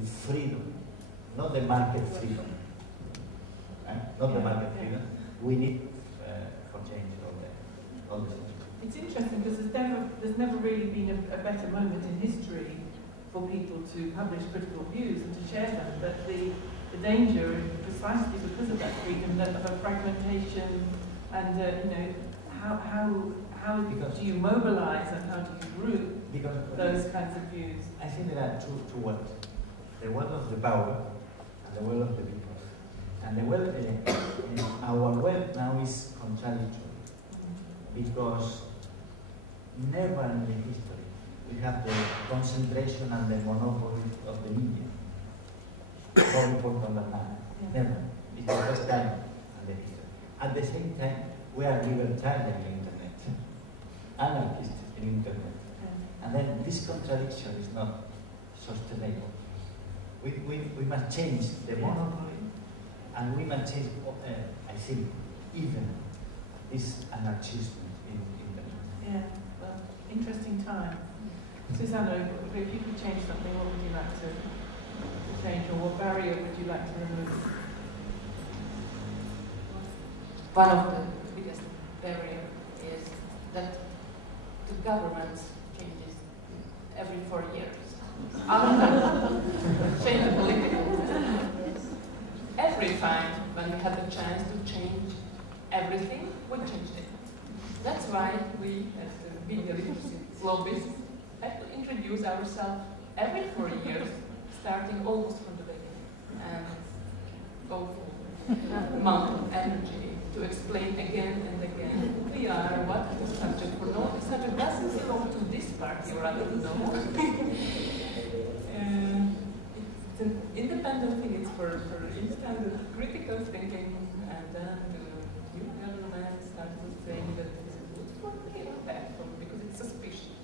with freedom, not the market freedom. Not the market freedom. We need for change all the things. It's interesting because there's never really been a better moment in history for people to publish critical views and to share them. But the danger is precisely because of that freedom, of a fragmentation, and how do you mobilize and how do you group those kinds of views? I think there are two worlds: the world of the power and the world of the people. And the world, our world now is contradictory because never in the history we have the concentration and the monopoly of the media. More important than now. Never. It's the first time in the history. At the same time, we are libertarian in internet, anarchists in internet. And then this contradiction is not sustainable. We must change the monopoly, and we must change, I think, even this anarchism in internet. Yeah, well, interesting time. Susanna, if you could change something, what would you like to change, or what barrier would you like to remove? One of the biggest barriers is that the government changes every 4 years. Other than change the political system. Every time when we had the chance to change everything, we changed it. That's why we, as the media lobbyists, have to introduce ourselves every 4 years, starting almost from the beginning, and go for a month of energy to explain again and again who we are, what is the subject for. No, the subject doesn't belong to this party or other, no. It's an independent thing, it's for instant critical thinking, and then the new government starts to say that this is good for me or bad for me, because it's suspicious.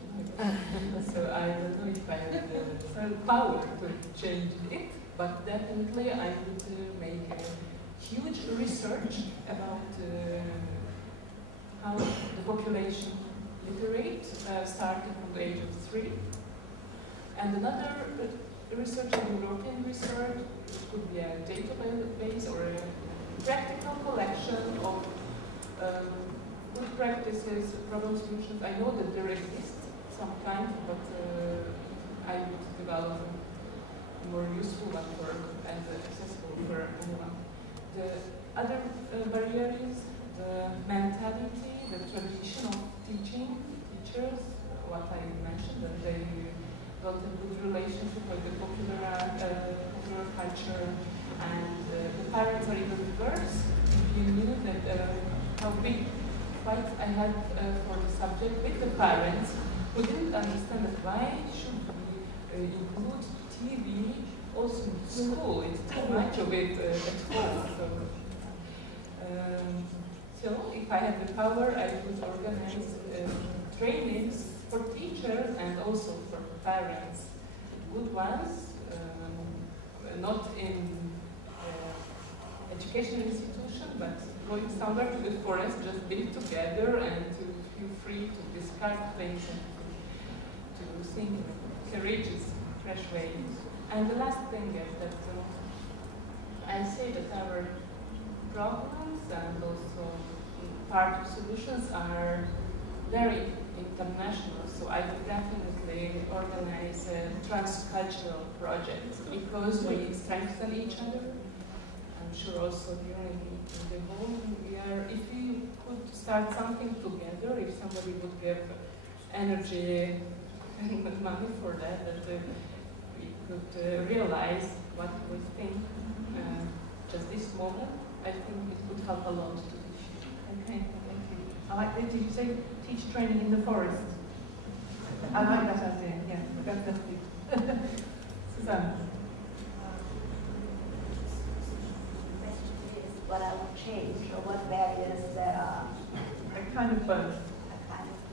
So I don't know if I have the power to change it, but definitely I would make a huge research about how the population literate starting from the age of 3. And another research, European research, could be a database or a practical collection of good practices, problem solutions. I know that there exists some kind, but I would develop a more useful one and accessible for anyone. The other barrier is the mentality, the tradition of teaching, teachers, what I mentioned, that they don't have good relationship with the popular culture, and the parents are even worse. If you knew that how big fight I had for the subject with the parents, who didn't understand that why should we include TV also in school. It's too much of it at home. So if I had the power, I would organize trainings for teachers and also for parents. Good ones, not in educational institution, but going somewhere to the forest, just be together and to feel free to discuss things and to think in courageous, fresh ways. And the last thing is that I say that our problems and also part of solutions are very international, so I would definitely organize transcultural projects because we strengthen each other. I'm sure also here in the home, if we could start something together, if somebody would give energy and money for that, we could realize what we think just this moment, I think it would help a lot to teach. Okay, thank you. I like that. Did you say teacher training in the forest? I like that idea, yes, definitely. Susanna? What I would change or what barriers there are? A kind of both.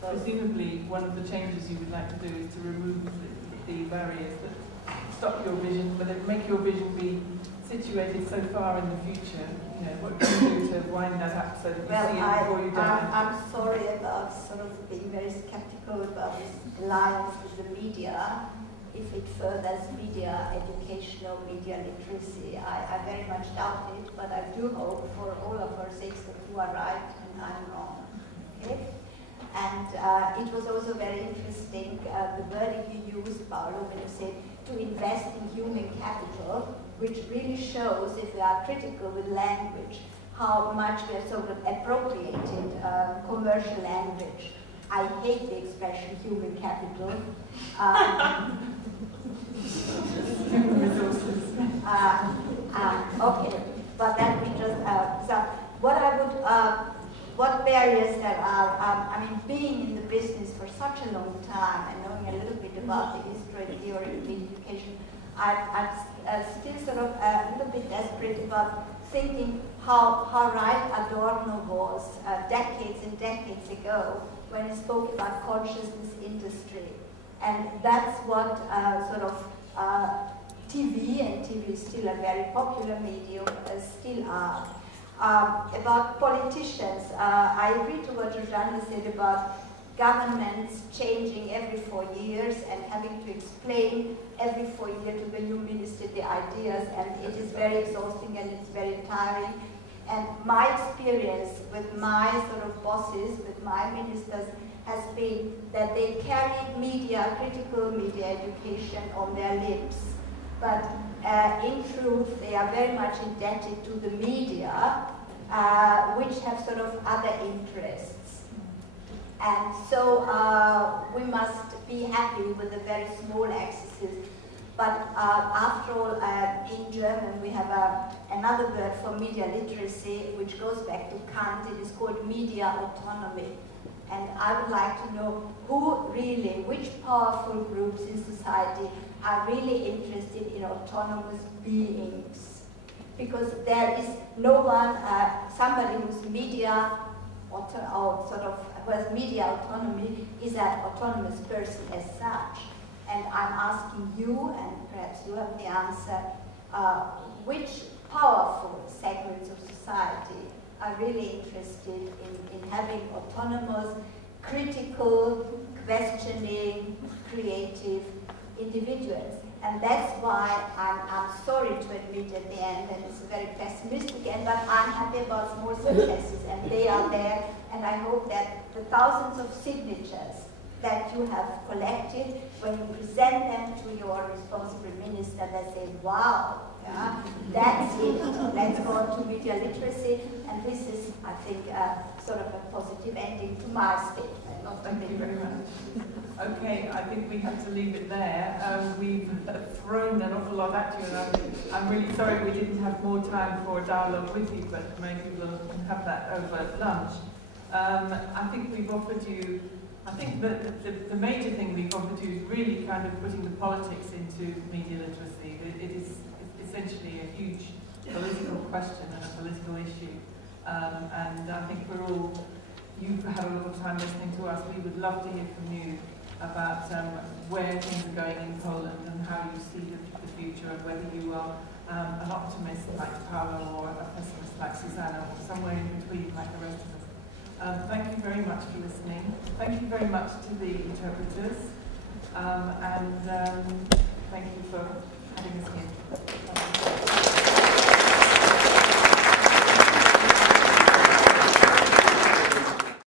Presumably, one of the changes you would like to do is to remove the barriers that stop your vision, but then make your vision be situated so far in the future. You know, what can you do to wind that up so that you see it before you die? I'm sorry about sort of being very skeptical about this alliance with the media. If it furthers media education traditional media literacy. I very much doubt it, but I do hope for all of our sakes that you are right and I'm wrong. Okay? And it was also very interesting, the wording you used, Paolo, when you said to invest in human capital, which really shows, if we are critical with language, how much we have sort of appropriated commercial language. I hate the expression human capital. Human resources. Okay, but that we just, so what I would, what barriers there are, I mean, being in the business for such a long time and knowing a little bit about the history and theory of education, I'm still sort of a little bit desperate about thinking how right Adorno was decades and decades ago when he spoke about consciousness industry. And that's what sort of TV, and TV is still a very popular medium, still are. About politicians, I agree to what Jojana said about governments changing every 4 years and having to explain every 4 years to the new minister the ideas, and it is very exhausting and it's very tiring. And my experience with my sort of bosses, with my ministers, has been that they carry media, critical media education on their lips. But in truth, they are very much indebted to the media, which have sort of other interests. And so we must be happy with the very small accesses. But after all, in German, we have another word for media literacy, which goes back to Kant. It is called media autonomy. And I would like to know who really, which powerful groups in society are really interested in autonomous beings. Because there is no one, somebody who's media, or sort of, who has media autonomy is an autonomous person as such. And I'm asking you, and perhaps you have the answer, which powerful segments of society are really interested in having autonomous, critical, questioning, creative individuals. And that's why I'm sorry to admit at the end, and it's a very pessimistic end, but I'm happy about small successes, and they are there, and I hope that the thousands of signatures that you have collected, when you present them to your responsible minister, they say, wow, yeah, that's it, let's go on to media literacy, and this is, I think, sort of a positive ending to my statement. Thank you very much. Okay, I think we have to leave it there. We've thrown an awful lot at you, and I'm really sorry we didn't have more time for a dialogue with you, but maybe we'll have that over lunch. I think we've offered you, I think that the major thing we've offered you is really kind of putting the politics into media literacy. It is essentially a huge political question and a political issue. And I think you've had a lot of time listening to us. We would love to hear from you about where things are going in Poland and how you see the future, and whether you are an optimist like Paolo or a pessimist like Susanna, or somewhere in between like the rest of us. Thank you very much for listening. Thank you very much to the interpreters, and thank you for having us here.